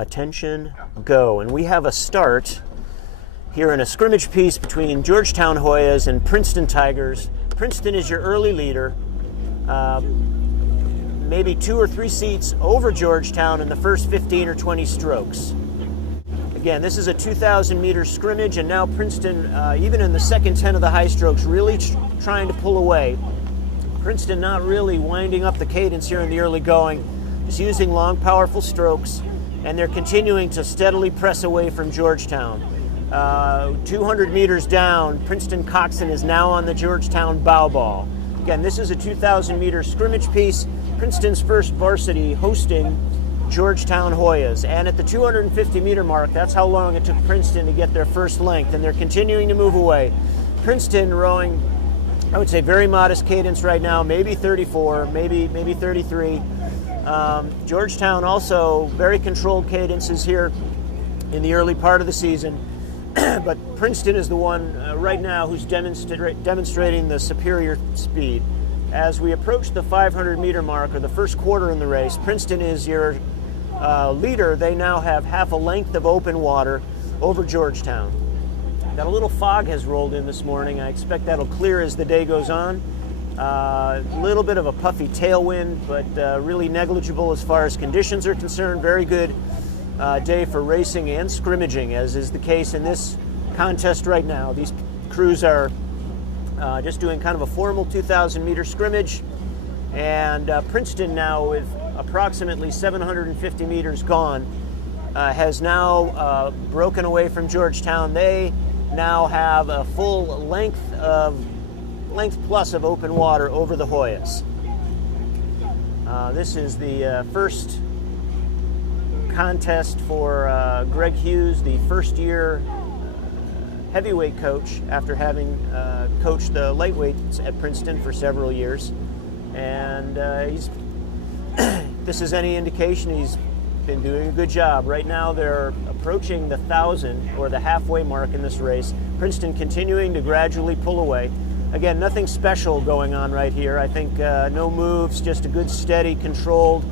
Attention, go. And we have a start here in a scrimmage piece between Georgetown Hoyas and Princeton Tigers. Princeton is your early leader, maybe 2 or 3 seats over Georgetown in the first 15 or 20 strokes. Again, this is a 2,000 meter scrimmage, and now Princeton, even in the second 10 of the high strokes, really trying to pull away. Princeton not really winding up the cadence here in the early going, just using long, powerful strokes, and they're continuing to steadily press away from Georgetown. 200 meters down, Princeton Coxon is now on the Georgetown bow ball. Again, this is a 2,000 meter scrimmage piece, Princeton's first varsity hosting Georgetown Hoyas. And at the 250 meter mark, that's how long it took Princeton to get their first length, and they're continuing to move away. Princeton rowing, I would say, very modest cadence right now, maybe 34, maybe 33. Georgetown also very controlled cadences here in the early part of the season, but Princeton is the one right now who's demonstrating the superior speed. As we approach the 500 meter mark, or the first quarter in the race, Princeton is your leader. They now have half a length of open water over Georgetown. Got a little fog has rolled in this morning. I expect that'll clear as the day goes on. A little bit of a puffy tailwind, but really negligible as far as conditions are concerned. Very good day for racing and scrimmaging, as is the case in this contest right now. These crews are just doing kind of a formal 2,000 meter scrimmage, and Princeton, now with approximately 750 meters gone, has now broken away from Georgetown. They now have a full length plus of open water over the Hoyas. This is the first contest for Greg Hughes, the first-year heavyweight coach, after having coached the lightweights at Princeton for several years. And this is any indication, he's been doing a good job. Right now they're approaching the 1,000, or the halfway mark in this race. Princeton continuing to gradually pull away. Again, nothing special going on right here. I think no moves, just a good, steady, controlled,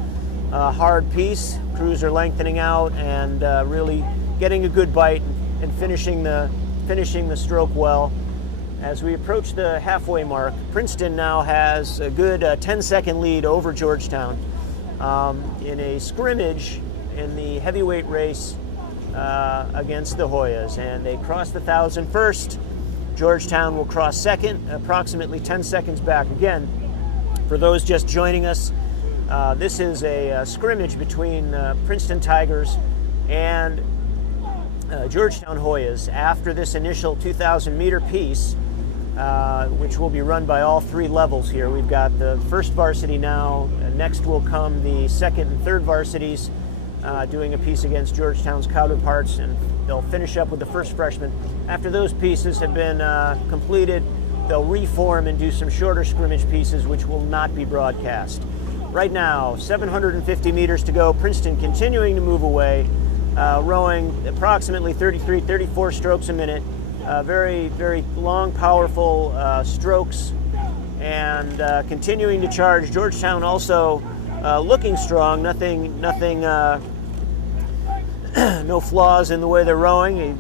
hard piece. Crews are lengthening out and really getting a good bite and finishing the stroke well. As we approach the halfway mark, Princeton now has a good 10-second lead over Georgetown in a scrimmage in the heavyweight race against the Hoyas. And they cross the 1,000 first. Georgetown will cross second, approximately 10 seconds back. Again, for those just joining us, this is a scrimmage between Princeton Tigers and Georgetown Hoyas after this initial 2,000 meter piece, which will be run by all 3 levels here. We've got the first varsity now, next will come the second and third varsities doing a piece against Georgetown's counterparts, and they'll finish up with the first freshmen. After those pieces have been completed, they'll reform and do some shorter scrimmage pieces which will not be broadcast. Right now, 750 meters to go. Princeton continuing to move away, rowing approximately 33, 34 strokes a minute. Very, very long, powerful strokes, and continuing to charge. Georgetown also looking strong. Nothing, no flaws in the way they're rowing. A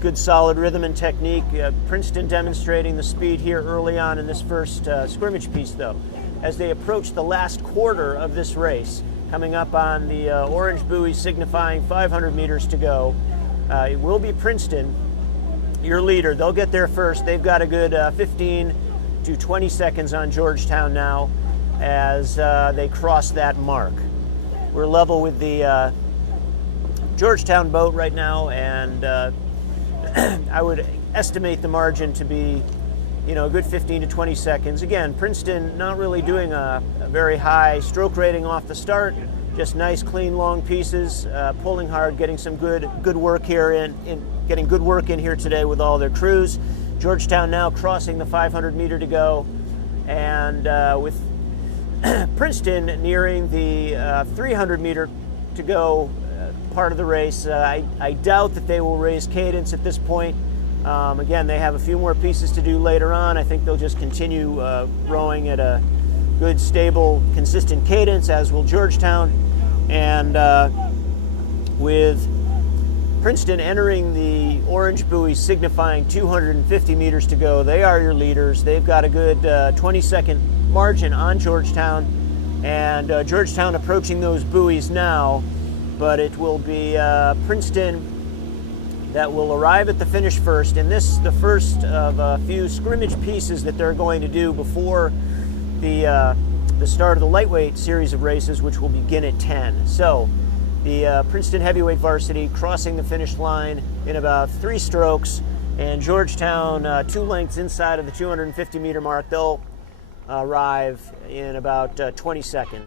good, solid rhythm and technique. Princeton demonstrating the speed here early on in this first scrimmage piece, though. As they approach the last quarter of this race, coming up on the orange buoy signifying 500 meters to go, it will be Princeton, your leader. They'll get there first. They've got a good 15 to 20 seconds on Georgetown now as they cross that mark. We're level with the Georgetown boat right now, and I would estimate the margin to be, a good 15 to 20 seconds. Again, Princeton not really doing a very high stroke rating off the start, just nice, clean, long pieces, pulling hard, getting some good work here getting good work in here today with all their crews. Georgetown now crossing the 500 meter to go, and with Princeton nearing the 300 meter to go part of the race. I doubt that they will raise cadence at this point. Again, they have a few more pieces to do later on. I think they'll just continue rowing at a good, stable, consistent cadence, as will Georgetown. And with Princeton entering the orange buoy, signifying 250 meters to go. They are your leaders. They've got a good 20-second margin on Georgetown, and Georgetown approaching those buoys now, but it will be Princeton that will arrive at the finish first, and this is the first of a few scrimmage pieces that they're going to do before the start of the lightweight series of races, which will begin at 10. So the Princeton heavyweight varsity crossing the finish line in about 3 strokes, and Georgetown 2 lengths inside of the 250 meter mark. They'll arrive in about 20 seconds.